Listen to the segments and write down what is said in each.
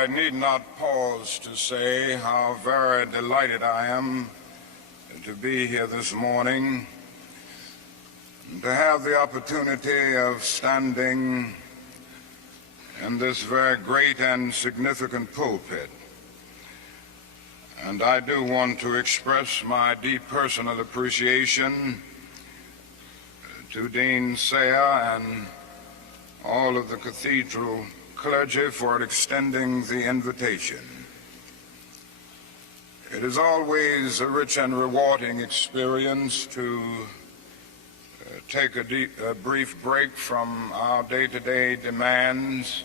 I need not pause to say how very delighted I am to be here this morning, to have the opportunity of standing in this very great and significant pulpit. And I do want to express my deep personal appreciation to Dean Sayer and all of the cathedral clergy for extending the invitation. It is always a rich and rewarding experience to take a brief break from our day-to-day demands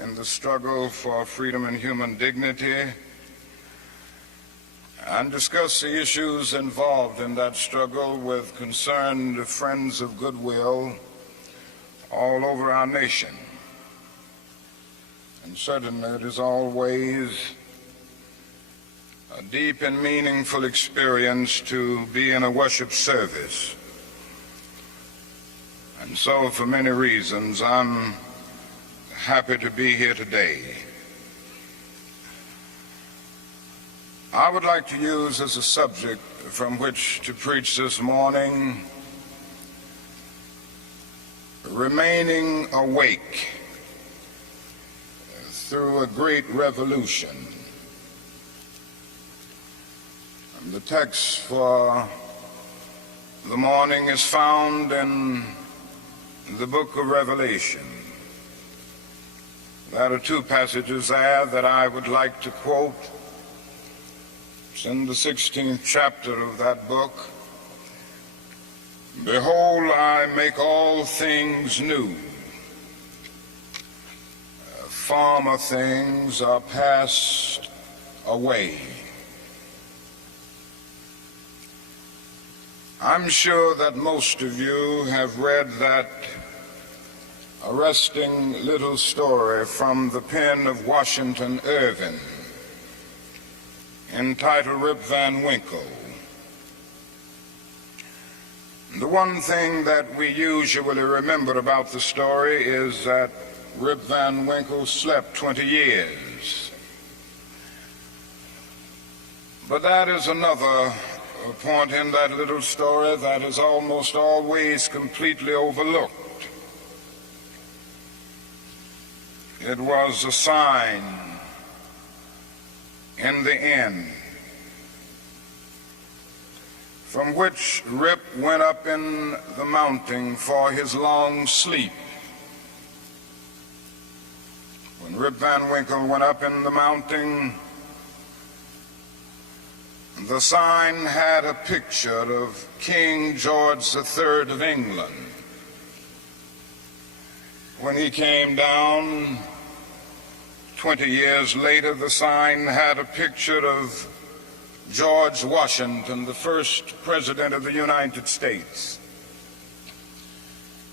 in the struggle for freedom and human dignity and discuss the issues involved in that struggle with concerned friends of goodwill all over our nation. And certainly it is always a deep and meaningful experience to be in a worship service. And so for many reasons, I'm happy to be here today. I would like to use as a subject from which to preach this morning, remaining awake through a great revolution. And the text for the morning is found in the book of Revelation. There are two passages there that I would like to quote. It's in the 16th chapter of that book. Behold, I make all things new. Former things are passed away. I'm sure that most of you have read that arresting little story from the pen of Washington Irving entitled Rip Van Winkle. The one thing that we usually remember about the story is that Rip Van Winkle slept 20 years. But that is another point in that little story that is almost always completely overlooked. It was a sign in the end from which Rip went up in the mountain for his long sleep. When Rip Van Winkle went up in the mountain, the sign had a picture of King George III of England. When he came down 20 years later, the sign had a picture of George Washington, the first president of the United States.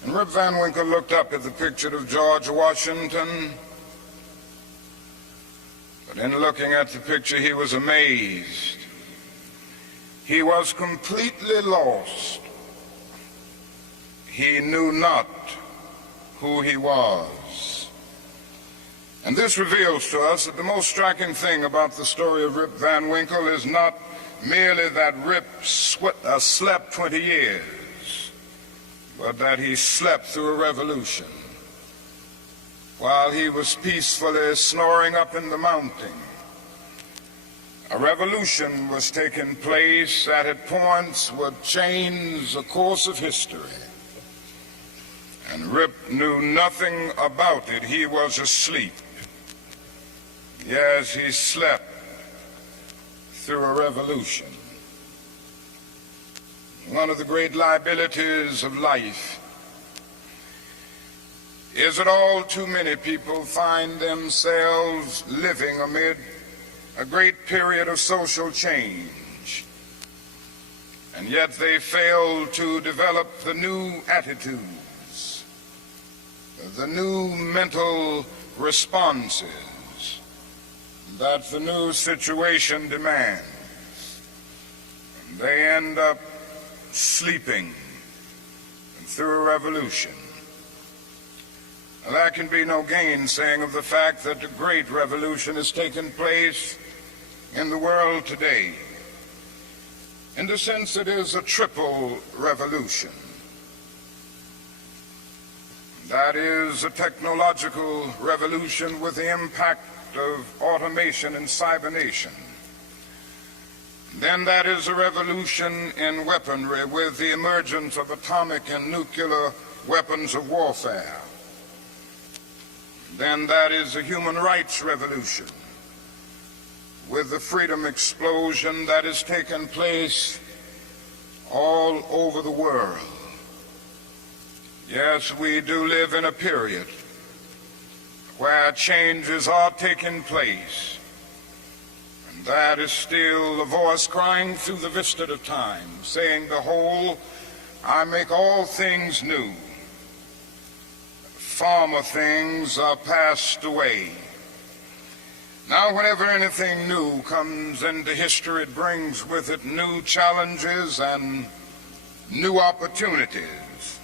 And Rip Van Winkle looked up at the picture of George Washington, but in looking at the picture, he was amazed. He was completely lost. He knew not who he was. And this reveals to us that the most striking thing about the story of Rip Van Winkle is not merely that Rip slept 20 years, but that he slept through a revolution. While he was peacefully snoring up in the mountain, a revolution was taking place that at points would change the course of history. And Rip knew nothing about it. He was asleep. Yes, he slept through a revolution. One of the great liabilities of life is that all too many people find themselves living amid a great period of social change, and yet they fail to develop the new attitudes, the new mental responses that the new situation demands. They end up sleeping through a revolution. There can be no gainsaying of the fact that a great revolution has taken place in the world today. In the sense, it is a triple revolution. That is a technological revolution with the impact of automation and cybernation. Then that is a revolution in weaponry with the emergence of atomic and nuclear weapons of warfare. Then that is a human rights revolution with the freedom explosion that has taken place all over the world. Yes, we do live in a period where changes are taking place. And that is still the voice crying through the vista of time, saying, "Behold, I make all things new. Former things are passed away." Now, whenever anything new comes into history, it brings with it new challenges and new opportunities.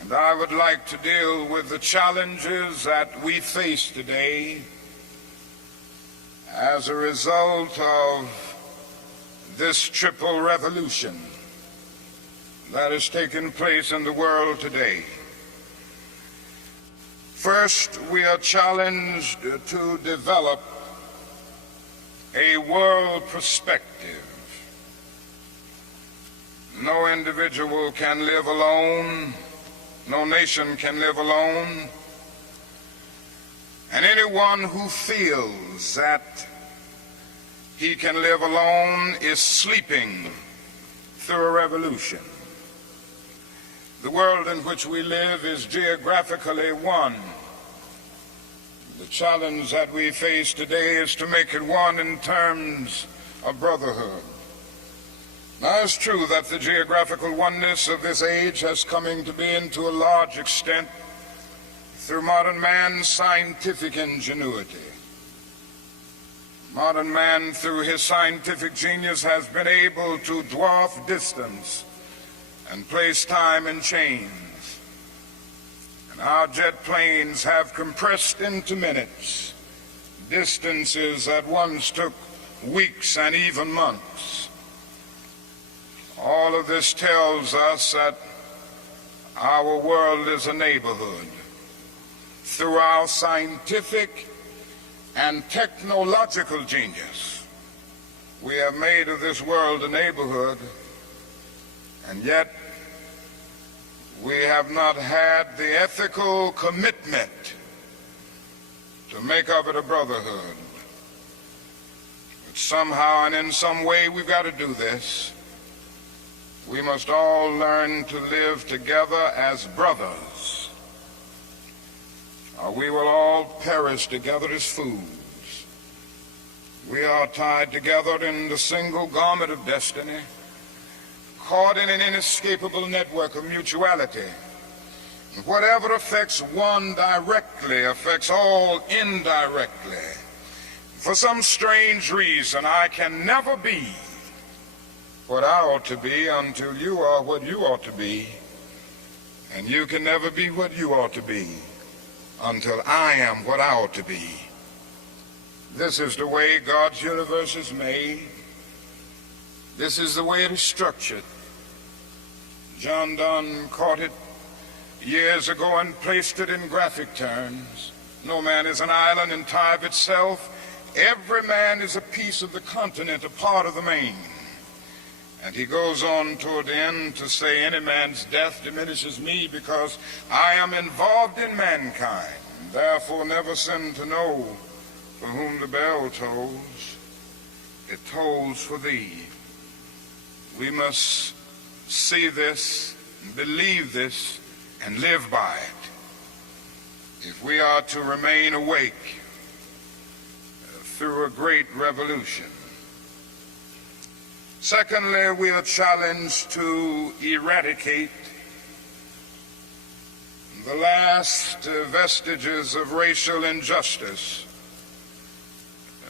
And I would like to deal with the challenges that we face today as a result of this triple revolution that has taken place in the world today. First, we are challenged to develop a world perspective. No individual can live alone. No nation can live alone. And anyone who feels that he can live alone is sleeping through a revolution. The world in which we live is geographically one. The challenge that we face today is to make it one in terms of brotherhood. Now, it's true that the geographical oneness of this age has come to be to a large extent through modern man's scientific ingenuity. Modern man, through his scientific genius, has been able to dwarf distance and place time in chains. And our jet planes have compressed into minutes distances that once took weeks and even months. All of this tells us that our world is a neighborhood. Through our scientific and technological genius, we have made of this world a neighborhood, and yet we have not had the ethical commitment to make of it a brotherhood. But somehow and in some way we've got to do this. We must all learn to live together as brothers, or we will all perish together as fools. We are tied together in the single garment of destiny, caught in an inescapable network of mutuality. And whatever affects one directly affects all indirectly. For some strange reason, I can never be what I ought to be until you are what you ought to be. And you can never be what you ought to be until I am what I ought to be. This is the way God's universe is made. This is the way it is structured. John Donne caught it years ago and placed it in graphic terms. No man is an island entire of itself. Every man is a piece of the continent, a part of the main. And he goes on toward the end to say, any man's death diminishes me because I am involved in mankind. Therefore never sin to know for whom the bell tolls. It tolls for thee. We must see this, believe this, and live by it if we are to remain awake through a great revolution. Secondly, we are challenged to eradicate the last vestiges of racial injustice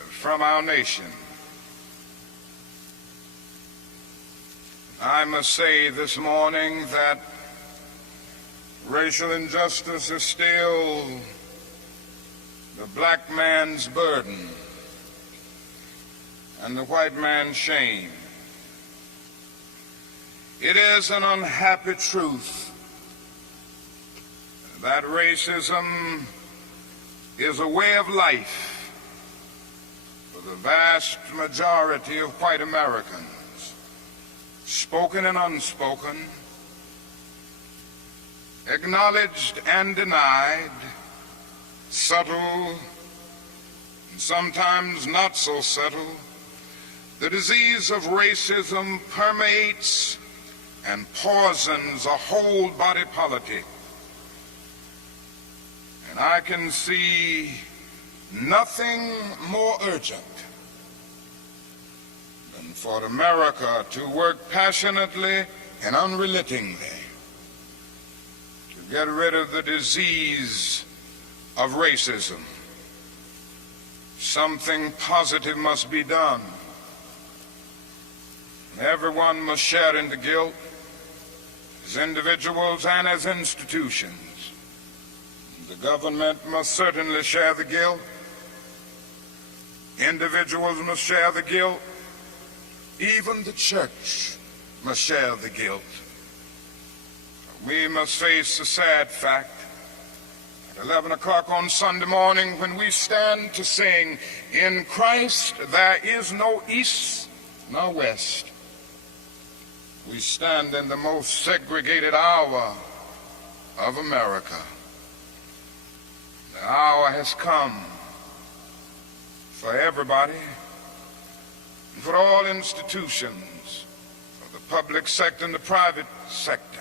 from our nation. I must say this morning that Racial injustice is still the black man's burden and the white man's shame. It is an unhappy truth that racism is a way of life for the vast majority of white Americans, spoken and unspoken, acknowledged and denied, subtle and sometimes not so subtle. The disease of racism permeates and poisons a whole body politic. And I can see nothing more urgent than for America to work passionately and unrelentingly to get rid of the disease of racism. Something positive must be done. Everyone must share in the guilt, as individuals and as institutions. The government must certainly share the guilt. Individuals must share the guilt. Even the church must share the guilt. We must face the sad fact at 11 o'clock on Sunday morning when we stand to sing, "In Christ there is no east nor west." We stand in the most segregated hour of America. The hour has come for everybody, for all institutions, for the public sector and the private sector,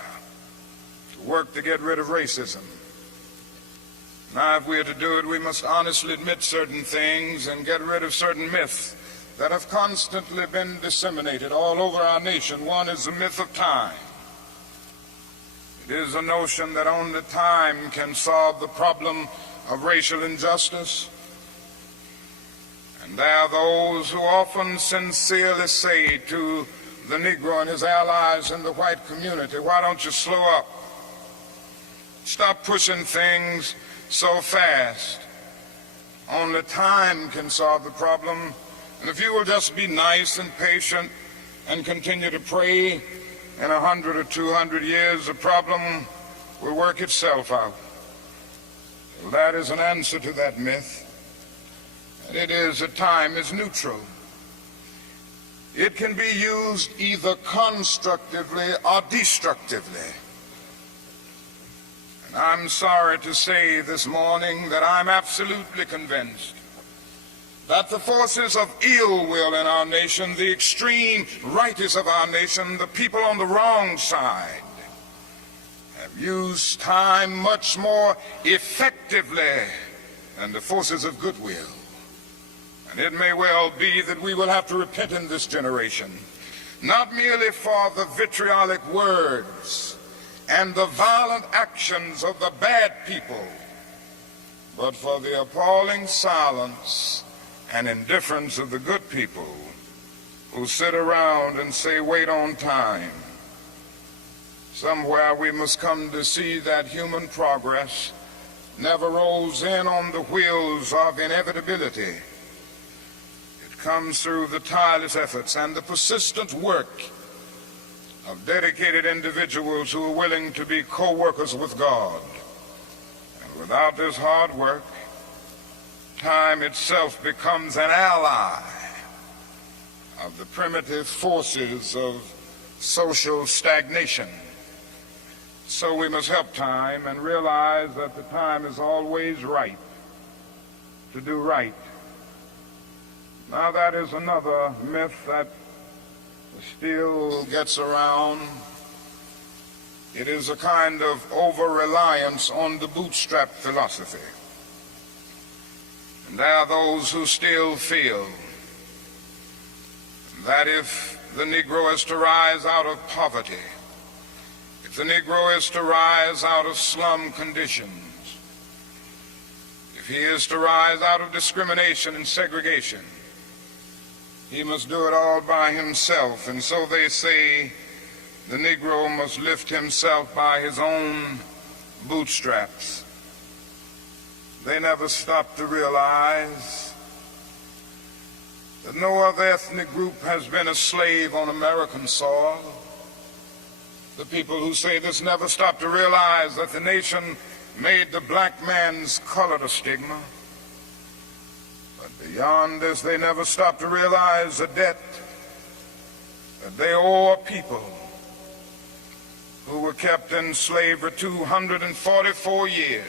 to work to get rid of racism. Now, if we are to do it, we must honestly admit certain things and get rid of certain myths that have constantly been disseminated all over our nation. One is the myth of time. It is a notion that only time can solve the problem of racial injustice. And there are those who often sincerely say to the Negro and his allies in the white community, "Why don't you slow up? Stop pushing things so fast. Only time can solve the problem. And if you will just be nice and patient and continue to pray, in 100 or 200 years, the problem will work itself out." Well, that is an answer to that myth. And it is that time is neutral. It can be used either constructively or destructively. And I'm sorry to say this morning that I'm absolutely convinced that the forces of ill will in our nation, the extreme rightists of our nation, the people on the wrong side, have used time much more effectively than the forces of goodwill. And it may well be that we will have to repent in this generation, not merely for the vitriolic words and the violent actions of the bad people, but for the appalling silence and indifference of the good people who sit around and say, "Wait on time." Somewhere we must come to see that human progress never rolls in on the wheels of inevitability. It comes through the tireless efforts and the persistent work of dedicated individuals who are willing to be co-workers with God. And without this hard work, time itself becomes an ally of the primitive forces of social stagnation. So we must help time and realize that the time is always right to do right. Now, that is another myth that still gets around. It is a kind of over-reliance on the bootstrap philosophy. And there are those who still feel that if the Negro is to rise out of poverty, if the Negro is to rise out of slum conditions, if he is to rise out of discrimination and segregation, he must do it all by himself. And so they say the Negro must lift himself by his own bootstraps. They never stopped to realize that no other ethnic group has been a slave on American soil. The people who say this never stop to realize that the nation made the black man's color a stigma. But beyond this, they never stop to realize the debt that they owe a people who were kept in slavery 244 years.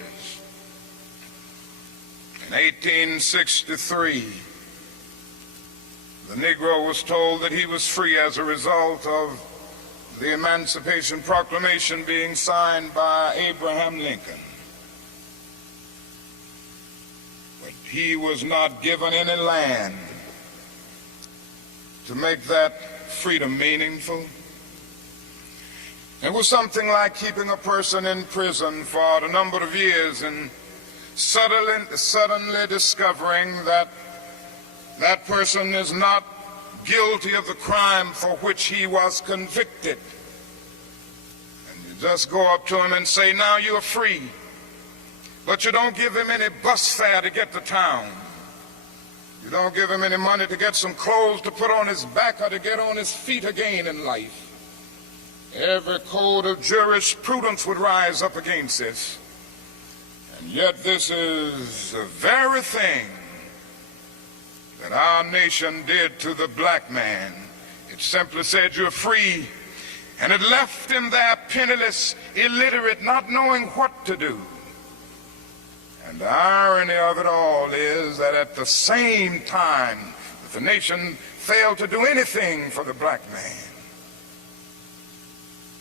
In 1863, the Negro was told that he was free as a result of the Emancipation Proclamation being signed by Abraham Lincoln. But he was not given any land to make that freedom meaningful. It was something like keeping a person in prison for a number of years and suddenly discovering that that person is not guilty of the crime for which he was convicted. And you just go up to him and say, now you're free. But you don't give him any bus fare to get to town. You don't give him any money to get some clothes to put on his back or to get on his feet again in life. Every code of jurisprudence would rise up against this. And yet this is the very thing that our nation did to the black man. It simply said you're free, and it left him there penniless, illiterate, not knowing what to do. And the irony of it all is that at the same time that the nation failed to do anything for the black man,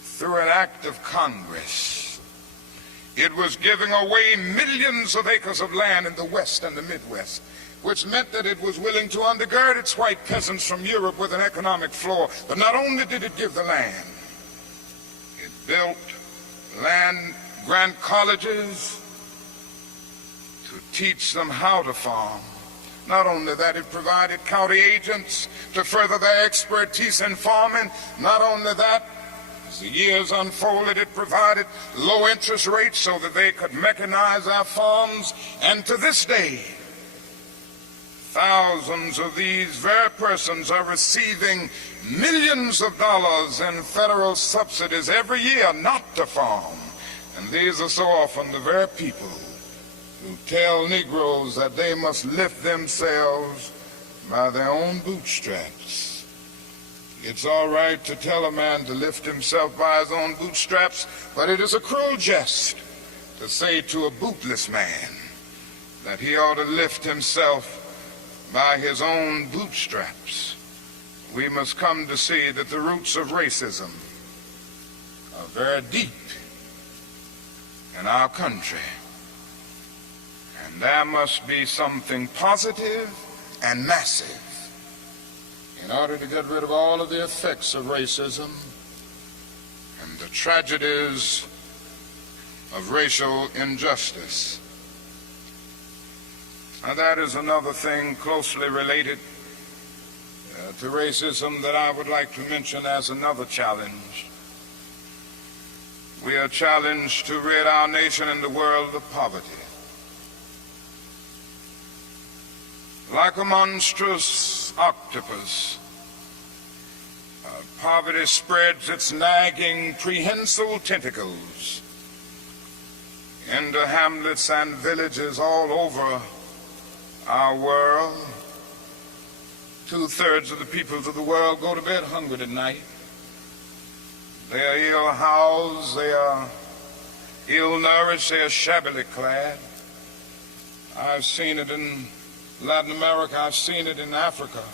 through an act of Congress, it was giving away millions of acres of land in the West and the Midwest, which meant that it was willing to undergird its white peasants from Europe with an economic floor. But not only did it give the land, it built land-grant colleges to teach them how to farm. Not only that, it provided county agents to further their expertise in farming. Not only that, as the years unfolded, it provided low interest rates so that they could mechanize our farms. And to this day, thousands of these very persons are receiving millions of dollars in federal subsidies every year not to farm. And these are so often the very people who tell Negroes that they must lift themselves by their own bootstraps. It's all right to tell a man to lift himself by his own bootstraps, but it is a cruel jest to say to a bootless man that he ought to lift himself by his own bootstraps. We must come to see that the roots of racism are very deep in our country. And there must be something positive and massive in order to get rid of all of the effects of racism and the tragedies of racial injustice. Now that is another thing closely related to racism that I would like to mention as another challenge. We are challenged to rid our nation and the world of poverty. Like a monstrous octopus, poverty spreads its nagging, prehensile tentacles into hamlets and villages all over our world. 2/3 of the peoples of the world go to bed hungry at night. They are ill-housed, they are ill-nourished, they are shabbily clad. I've seen it in Latin America, I've seen it in Africa.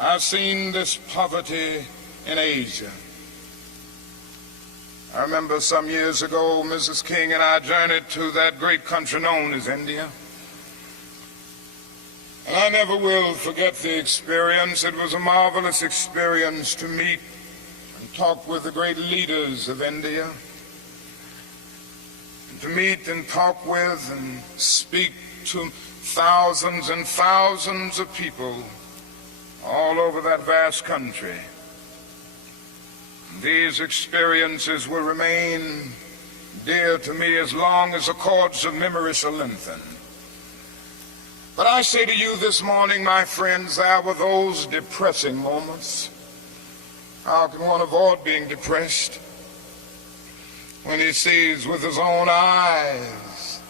I've seen this poverty in Asia. I remember some years ago, Mrs. King and I journeyed to that great country known as India. And I never will forget the experience. It was a marvelous experience to meet and talk with the great leaders of India. And to meet and talk with and speak to thousands and thousands of people all over that vast country. These experiences will remain dear to me as long as the cords of memory shall lengthen. But I say to you this morning, my friends, there were those depressing moments. How can one avoid being depressed when he sees with his own eyes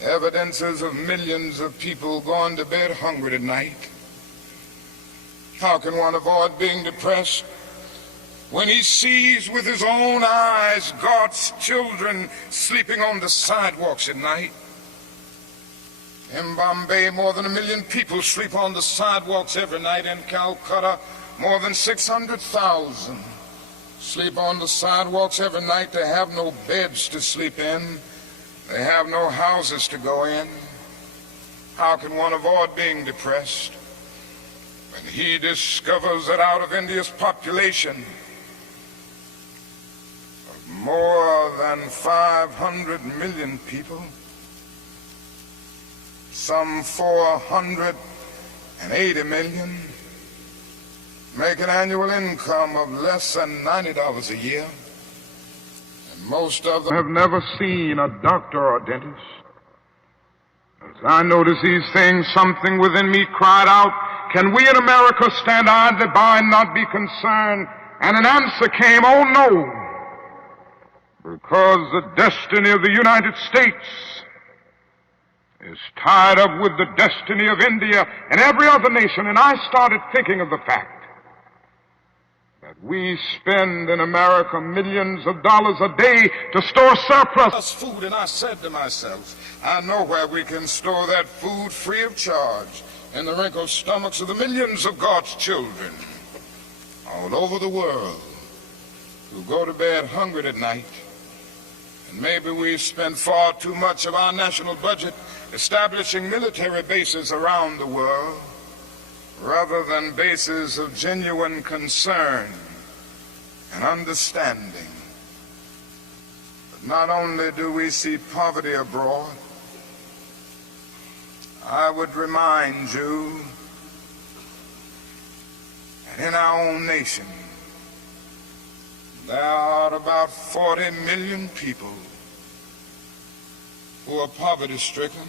evidences of millions of people going to bed hungry tonight? How can one avoid being depressed when he sees with his own eyes God's children sleeping on the sidewalks at night? In Bombay, more than 1 million people sleep on the sidewalks every night. In Calcutta, more than 600,000 sleep on the sidewalks every night. They have no beds to sleep in. They have no houses to go in. How can one avoid being depressed when he discovers that out of India's population of more than 500 million people, some 480 million make an annual income of less than $90 a year, and most of them have never seen a doctor or dentist. As I noticed these things, something within me cried out, can we in America stand idly by and not be concerned? And an answer came, oh no, because the destiny of the United States is tied up with the destiny of India and every other nation. And I started thinking of the fact that we spend in America millions of dollars a day to store surplus food. And I said to myself, I know where we can store that food free of charge, in the wrinkled stomachs of the millions of God's children all over the world who go to bed hungry at night. And maybe we've spent far too much of our national budget establishing military bases around the world rather than bases of genuine concern and understanding. But not only do we see poverty abroad, I would remind you that in our own nation there are about 40 million people who are poverty-stricken.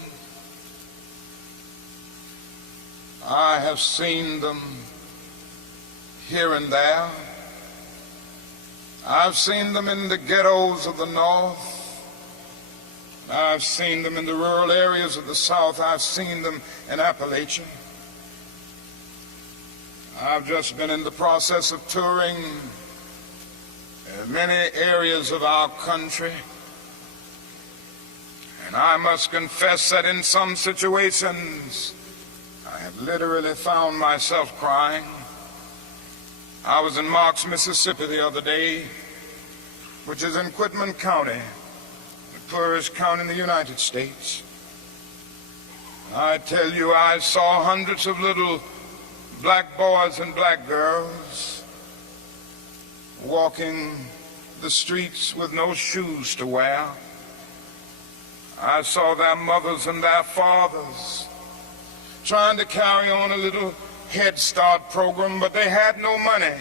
I have seen them here and there. I've seen them in the ghettos of the North. I've seen them in the rural areas of the South. I've seen them in Appalachia. I've just been in the process of touring many areas of our country. And I must confess that in some situations, I have literally found myself crying. I was in Marks, Mississippi the other day, which is in Quitman County, the poorest county in the United States. I tell you, I saw hundreds of little black boys and black girls walking the streets with no shoes to wear. I saw their mothers and their fathers trying to carry on a little Head Start program, but they had no money.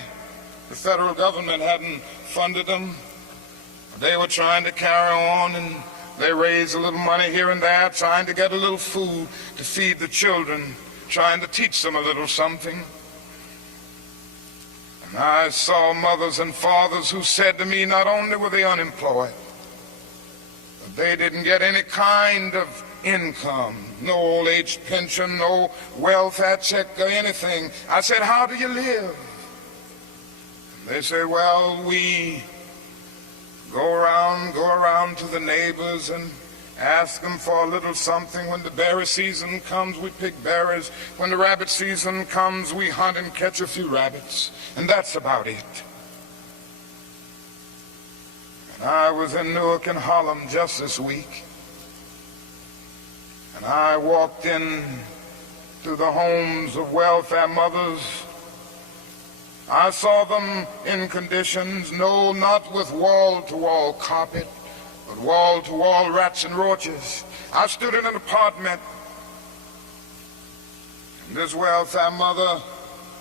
The federal government hadn't funded them. They were trying to carry on, and they raised a little money here and there, trying to get a little food to feed the children, trying to teach them a little something. And I saw mothers and fathers who said to me, not only were they unemployed, but they didn't get any kind of income, no old age pension, no welfare check or anything. I said, how do you live? And they said, well, we go around to the neighbors and ask them for a little something. When the berry season comes, we pick berries. When the rabbit season comes, we hunt and catch a few rabbits. And that's about it. And I was in Newark and Harlem just this week. And I walked in to the homes of welfare mothers. I saw them in conditions, no, not with wall-to-wall carpet, but wall-to-wall rats and roaches. I stood in an apartment, and this welfare mother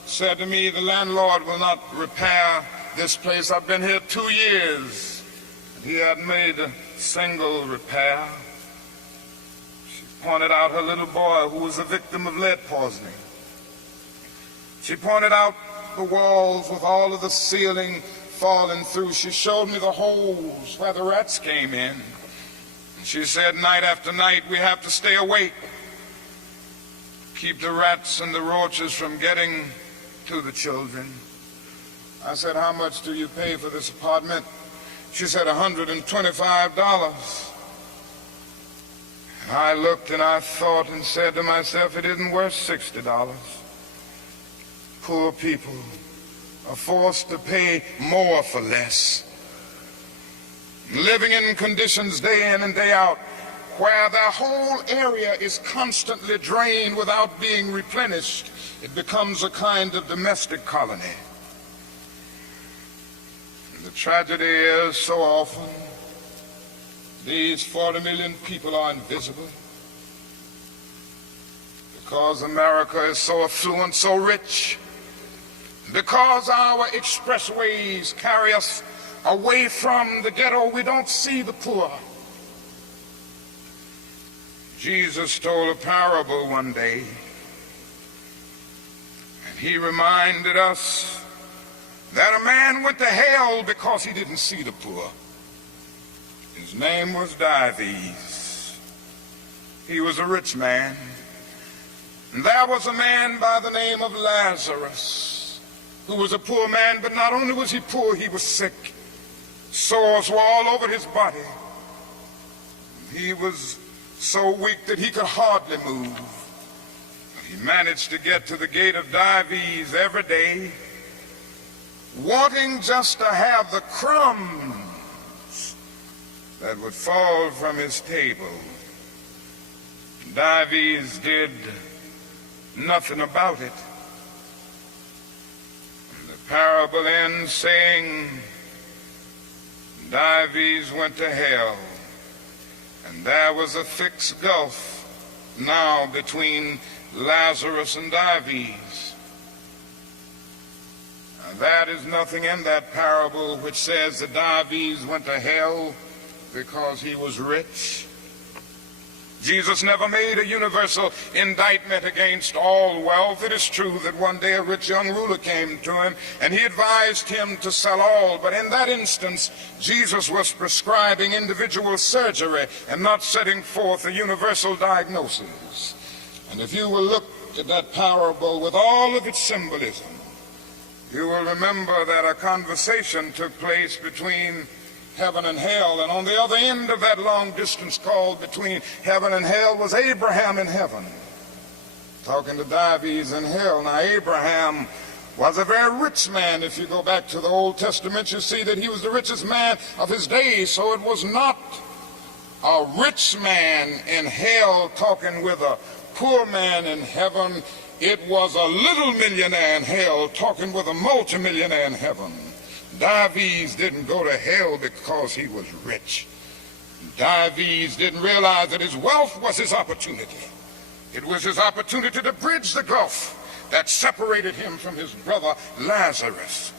said to me, the landlord will not repair this place. I've been here 2 years. He had made single repair. She pointed out her little boy who was a victim of lead poisoning. She pointed out the walls with all of the ceiling falling through. She showed me the holes where the rats came in. She said night after night we have to stay awake, keep the rats and the roaches from getting to the children. I said, how much do you pay for this apartment? She said, $125. I looked and I thought and said to myself, it isn't worth $60. Poor people are forced to pay more for less, living in conditions day in and day out where their whole area is constantly drained without being replenished. It becomes a kind of domestic colony. And the tragedy is so often these 40 million people are invisible because America is so affluent, so rich, because our expressways carry us away from the ghetto. We don't see the poor. Jesus told a parable one day, and he reminded us that a man went to hell because he didn't see the poor. His name was Dives. He was a rich man. And there was a man by the name of Lazarus, who was a poor man, but not only was he poor, he was sick. Sores were all over his body. He was so weak that he could hardly move. But he managed to get to the gate of Dives every day, wanting just to have the crumbs that would fall from his table. Dives did nothing about it. And the parable ends saying, Dives went to hell, and there was a fixed gulf now between Lazarus and Dives. Now, that is nothing in that parable which says that Dives went to hell because he was rich. Jesus never made a universal indictment against all wealth. It is true that one day a rich young ruler came to him and he advised him to sell all, but in that instance Jesus was prescribing individual surgery and not setting forth a universal diagnosis. And if you will look at that parable with all of its symbolism, you will remember that a conversation took place between heaven and hell, and on the other end of that long distance called between heaven and hell was Abraham in heaven, talking to Dives in hell. Now, Abraham was a very rich man. If you go back to the Old Testament, you see that he was the richest man of his days. So it was not a rich man in hell talking with a poor man in heaven. It was a little millionaire in hell talking with a multimillionaire in heaven. Dives didn't go to hell because he was rich. Dives didn't realize that his wealth was his opportunity. It was his opportunity to bridge the gulf that separated him from his brother Lazarus.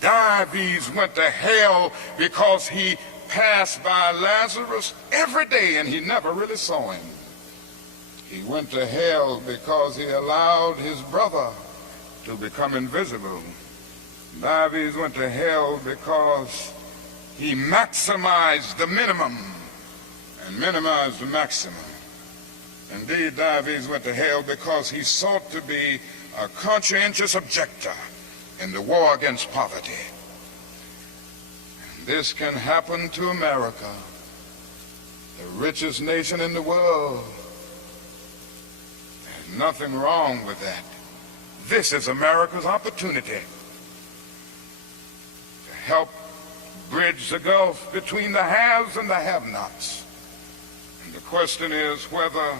Dives went to hell because he passed by Lazarus every day and he never really saw him. He went to hell because he allowed his brother to become invisible. Dives went to hell because he maximized the minimum and minimized the maximum. Indeed, Dives went to hell because he sought to be a conscientious objector in the war against poverty. And this can happen to America, the richest nation in the world. There's nothing wrong with that. This is America's opportunity help bridge the gulf between the haves and the have-nots. And the question is whether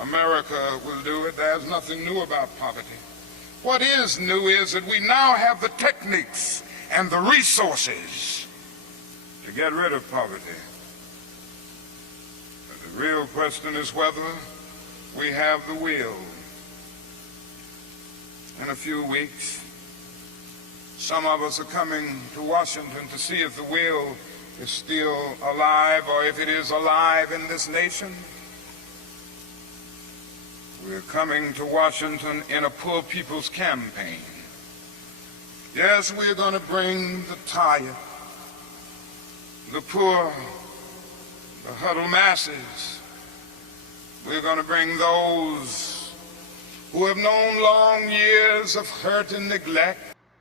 America will do it. There's nothing new about poverty. What is new is that we now have the techniques and the resources to get rid of poverty. But the real question is whether we have the will. In a few weeks, some of us are coming to Washington to see if the will is still alive, or if it is alive in this nation. We're coming to Washington in a poor people's campaign. Yes, we're going to bring the tired, the poor, the huddled masses. We're going to bring those who have known long years of hurt and neglect.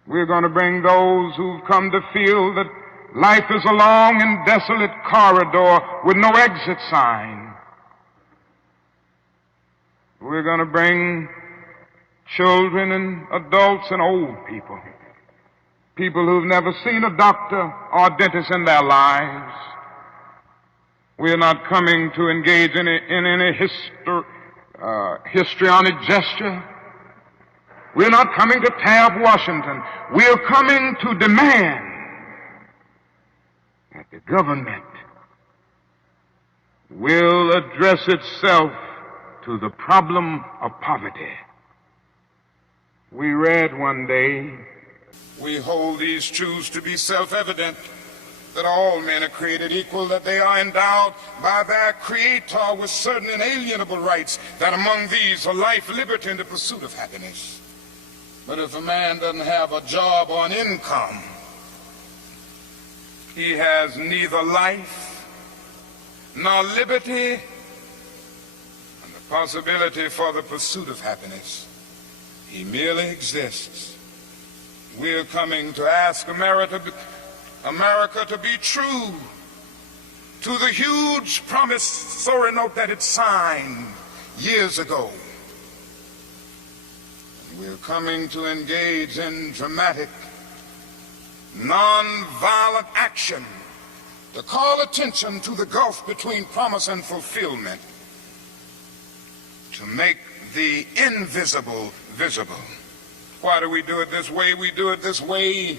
We're going to bring those who've come to feel that life is a long and desolate corridor with no exit sign. We're going to bring children and adults and old people, people who've never seen a doctor or a dentist in their lives. We're not coming to engage in any histrionic gesture. We're not coming to tear up Washington. We're coming to demand that the government will address itself to the problem of poverty. We read one day, we hold these truths to be self-evident, that all men are created equal, that they are endowed by their Creator with certain inalienable rights, that among these are life, liberty, and the pursuit of happiness. But if a man doesn't have a job or an income, he has neither life nor liberty and the possibility for the pursuit of happiness. He merely exists. We're coming to ask America to be true to the huge promissory note that it signed years ago. We're coming to engage in dramatic, non-violent action to call attention to the gulf between promise and fulfillment, to make the invisible visible. Why do we do it this way? We do it this way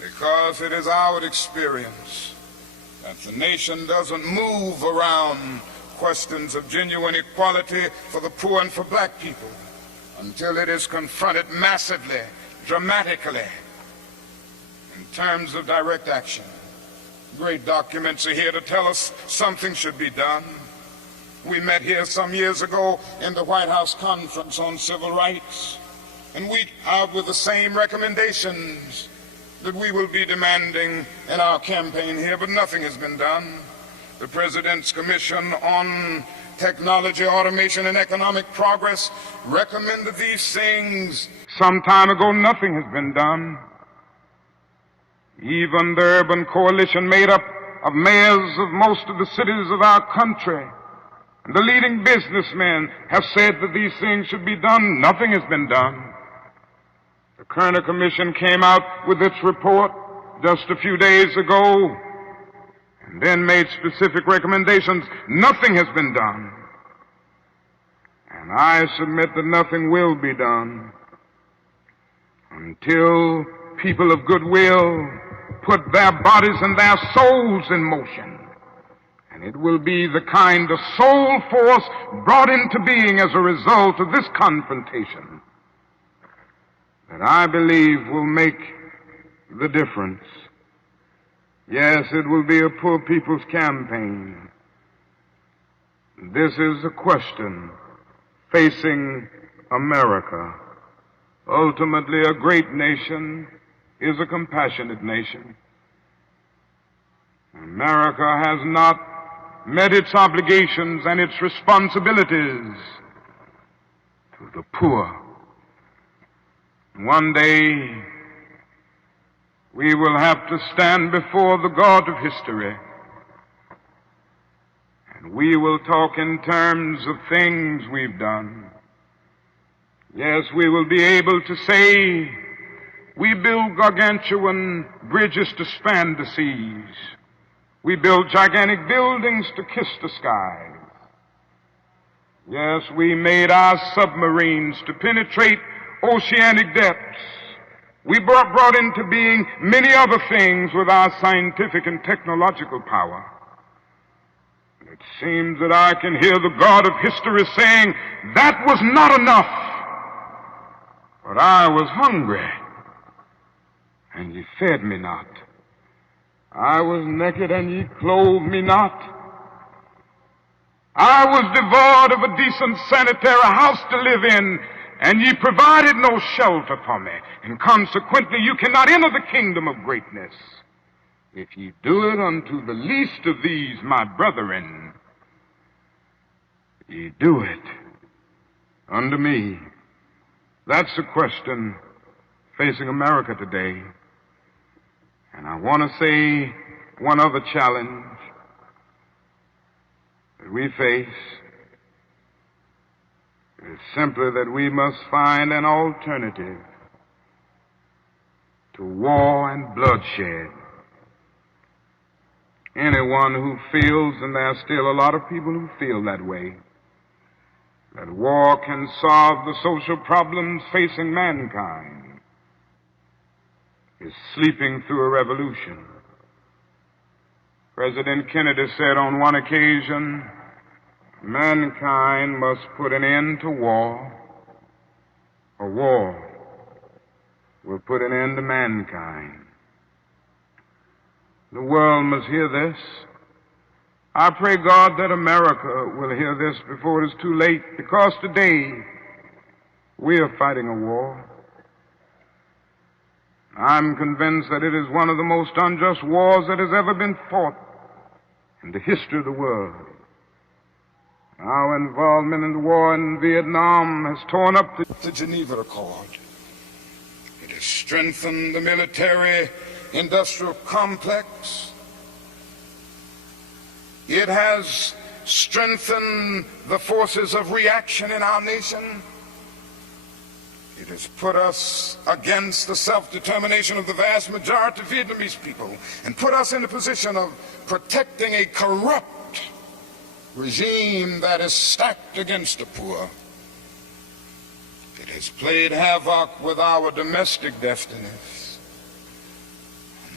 because it is our experience that the nation doesn't move around questions of genuine equality for the poor and for black people until it is confronted massively, dramatically, in terms of direct action. Great documents are here to tell us something should be done. We met here some years ago in the White House Conference on Civil Rights, and we out with the same recommendations that we will be demanding in our campaign here, but nothing has been done. The President's Commission on Technology, Automation, and Economic Progress recommended these things some time ago. Nothing has been done. Even the urban coalition made up of mayors of most of the cities of our country, and the leading businessmen have said that these things should be done. Nothing has been done. The Kerner Commission came out with its report just a few days ago and then made specific recommendations. Nothing has been done. And I submit that nothing will be done until people of goodwill put their bodies and their souls in motion. And it will be the kind of soul force brought into being as a result of this confrontation that I believe will make the difference. Yes, it will be a poor people's campaign. This is a question facing America. Ultimately, a great nation is a compassionate nation. America has not met its obligations and its responsibilities to the poor. One day, we will have to stand before the God of history, and we will talk in terms of things we've done. Yes, we will be able to say, we build gargantuan bridges to span the seas. We build gigantic buildings to kiss the skies. Yes, we made our submarines to penetrate oceanic depths. We brought into being many other things with our scientific and technological power. It seems that I can hear the God of history saying, that was not enough, but I was hungry, and ye fed me not. I was naked and ye clothed me not. I was devoid of a decent sanitary house to live in, and ye provided no shelter for me. And consequently, you cannot enter the kingdom of greatness. If ye do it unto the least of these, my brethren, ye do it unto me. That's the question facing America today. And I want to say one other challenge that we face is simply that we must find an alternative to war and bloodshed. Anyone who feels, and there are still a lot of people who feel that way, that war can solve the social problems facing mankind, is sleeping through a revolution. President Kennedy said on one occasion, mankind must put an end to war, or war will put an end to mankind. The world must hear this. I pray God that America will hear this before it is too late, because today we are fighting a war. I'm convinced that it is one of the most unjust wars that has ever been fought in the history of the world. Our involvement in the war in Vietnam has torn up the Geneva Accord. It has strengthened the military-industrial complex. It has strengthened the forces of reaction in our nation. It has put us against the self-determination of the vast majority of Vietnamese people and put us in a position of protecting a corrupt regime that is stacked against the poor. It has played havoc with our domestic destinies.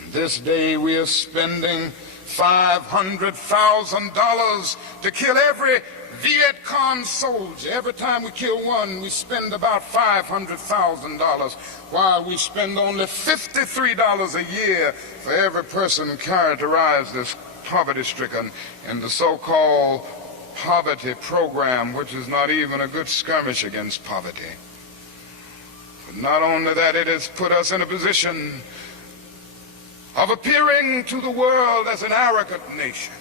On this day we are spending $500,000 to kill every Viet Cong soldier. Every time we kill one, we spend about $500,000, while we spend only $53 a year for every person characterized as poverty-stricken in the so-called poverty program, which is not even a good skirmish against poverty. But not only that, it has put us in a position of appearing to the world as an arrogant nation.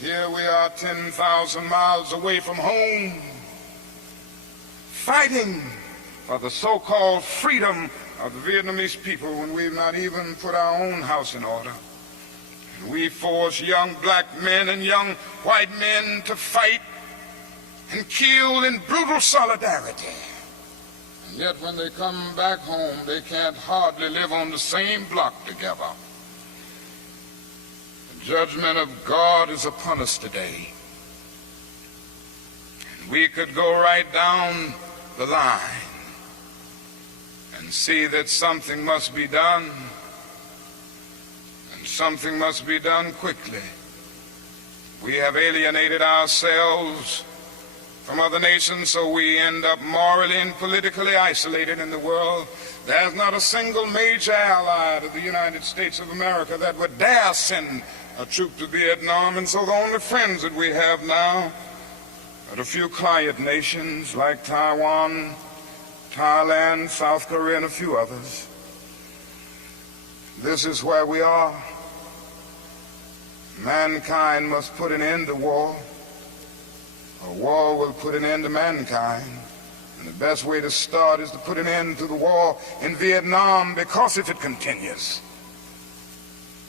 Here we are 10,000 miles away from home, fighting for the so-called freedom of the Vietnamese people when we've not even put our own house in order. And we force young black men and young white men to fight and kill in brutal solidarity. And yet when they come back home, they can't hardly live on the same block together. The judgment of God is upon us today. And we could go right down the line and see that something must be done, and something must be done quickly. We have alienated ourselves from other nations, so we end up morally and politically isolated in the world. There's not a single major ally of the United States of America that would dare send a troop to Vietnam, and so the only friends that we have now are a few quiet nations like Taiwan, Thailand, South Korea, and a few others. This is where we are. Mankind must put an end to war, or war will put an end to mankind. And the best way to start is to put an end to the war in Vietnam, because if it continues,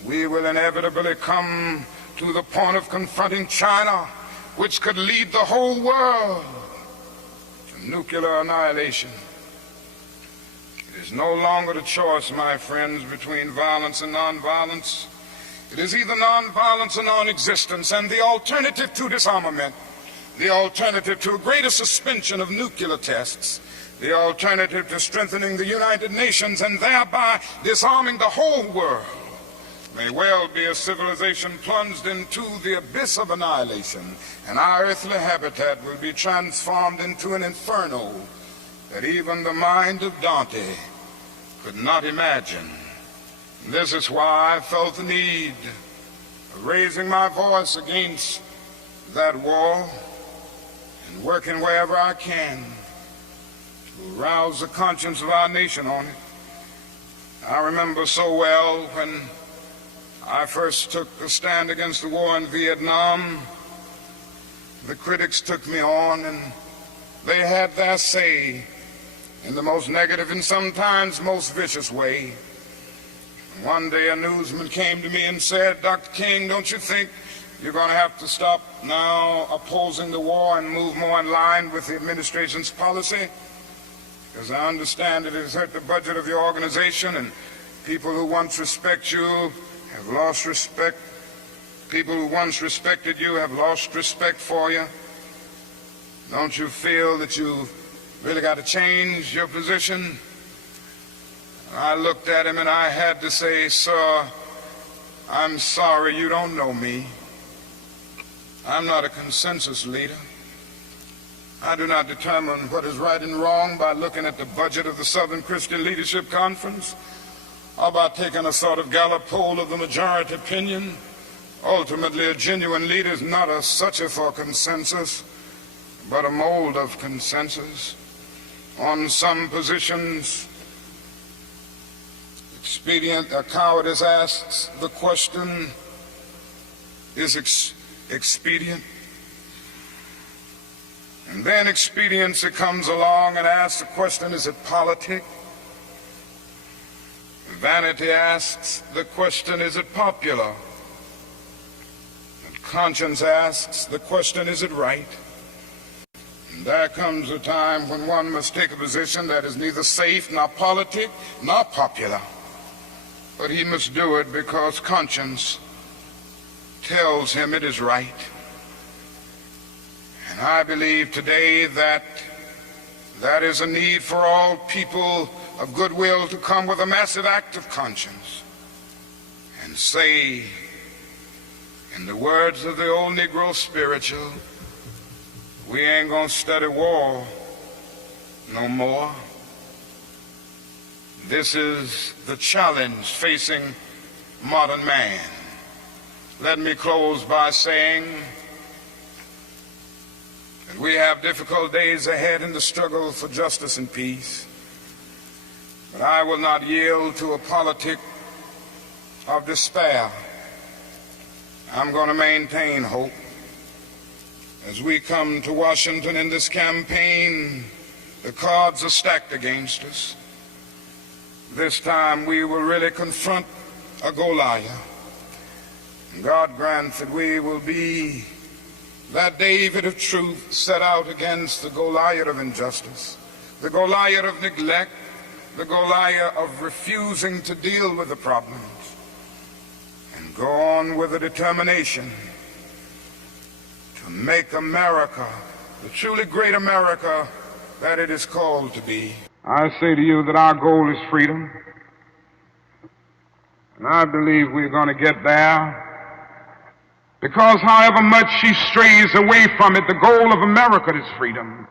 we will inevitably come to the point of confronting China, which could lead the whole world to nuclear annihilation. It is no longer the choice, my friends, between violence and nonviolence. It is either nonviolence or non-existence, and the alternative to disarmament, the alternative to a greater suspension of nuclear tests, the alternative to strengthening the United Nations and thereby disarming the whole world, may well be a civilization plunged into the abyss of annihilation, and our earthly habitat will be transformed into an inferno that even the mind of Dante could not imagine This is why I felt the need of raising my voice against that war and working wherever I can to arouse the conscience of our nation on it. I remember so well when I first took a stand against the war in Vietnam, the critics took me on and they had their say in the most negative and sometimes most vicious way. One day a newsman came to me and said, "Dr. King, don't you think you're going to have to stop now opposing the war and move more in line with the administration's policy? Because I understand it has hurt the budget of your organization, and people who once respect you have lost respect. People who once respected you have lost respect for you. Don't you feel that you've really got to change your position?" I looked at him and I had to say, "Sir, I'm sorry, you don't know me. I'm not a consensus leader. I do not determine what is right and wrong by looking at the budget of the Southern Christian Leadership Conference or by taking a sort of Gallup poll of the majority opinion. Ultimately, a genuine leader is not a searcher for consensus, but a mold of consensus. On some positions, cowardice asks the question, is expedient? And then expediency comes along and asks the question, is it politic? Vanity asks the question, is it popular? And conscience asks the question, is it right? And there comes a time when one must take a position that is neither safe, nor politic, nor popular. But he must do it because conscience tells him it is right. And I believe today that that is a need for all people of goodwill to come with a massive act of conscience and say, in the words of the old Negro spiritual, we ain't gonna study war no more. This is the challenge facing modern man. Let me close by saying that we have difficult days ahead in the struggle for justice and peace. But I will not yield to a politic of despair. I'm going to maintain hope. As we come to Washington in this campaign, the cards are stacked against us. This time we will really confront a Goliath. And God grants that we will be that David of truth set out against the Goliath of injustice, the Goliath of neglect, the Goliath of refusing to deal with the problems, and go on with a determination to make America the truly great America that it is called to be. I say to you that our goal is freedom, and I believe we're going to get there, because however much she strays away from it, the goal of America is freedom.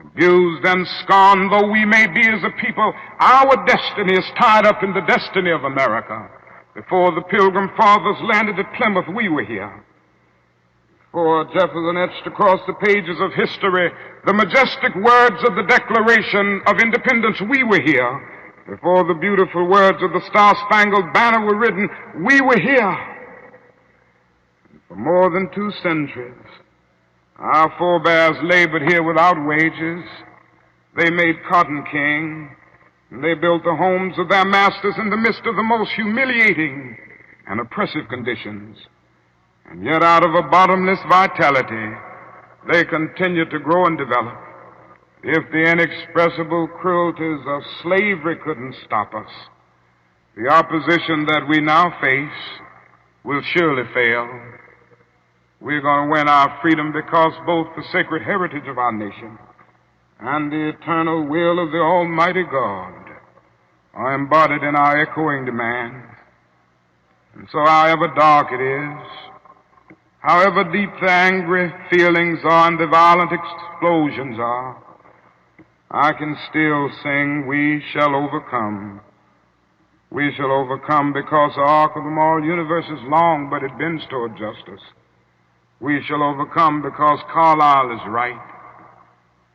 Abused and scorned though we may be as a people, our destiny is tied up in the destiny of America. Before the Pilgrim Fathers landed at Plymouth, we were here. Before Jefferson etched across the pages of history the majestic words of the Declaration of Independence, we were here. Before the beautiful words of the Star-Spangled Banner were written, we were here. For more than 2 centuries, our forebears labored here without wages. They made cotton king, and they built the homes of their masters in the midst of the most humiliating and oppressive conditions. And yet out of a bottomless vitality, they continue to grow and develop. If the inexpressible cruelties of slavery couldn't stop us, the opposition that we now face will surely fail. We're going to win our freedom because both the sacred heritage of our nation and the eternal will of the Almighty God are embodied in our echoing demands. And so however dark it is, however deep the angry feelings are and the violent explosions are, I can still sing, we shall overcome. We shall overcome because the arc of the moral universe is long, but it bends toward justice. We shall overcome because Carlyle is right.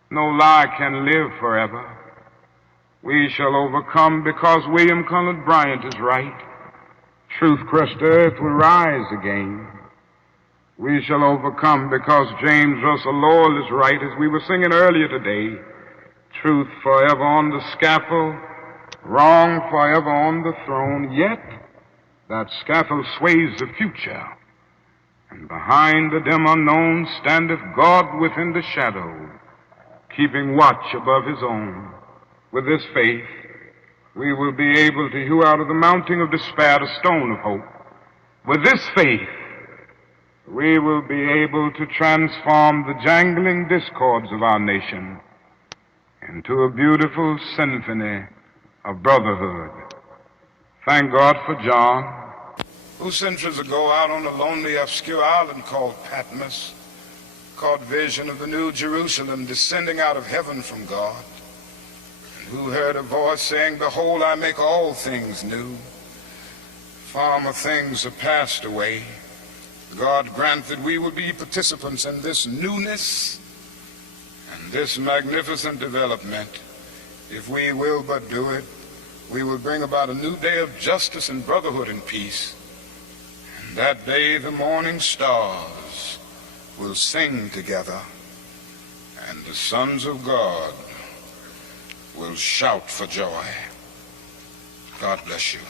No lie can live forever. We shall overcome because William Cullen Bryant is right. Truth-crushed earth will rise again. We shall overcome because James Russell Lowell is right, as we were singing earlier today. Truth forever on the scaffold, wrong forever on the throne, yet that scaffold sways the future, and behind the dim unknown standeth God within the shadow, keeping watch above his own. With this faith, we will be able to hew out of the mounting of despair a stone of hope. With this faith, we will be able to transform the jangling discords of our nation into a beautiful symphony of brotherhood. Thank God for John, who centuries ago out on a lonely, obscure island called Patmos caught vision of the New Jerusalem descending out of heaven from God, and who heard a voice saying, "Behold, I make all things new. Former things are passed away." God grant that we will be participants in this newness and this magnificent development. If we will but do it, we will bring about a new day of justice and brotherhood and peace. And that day the morning stars will sing together, and the sons of God will shout for joy. God bless you.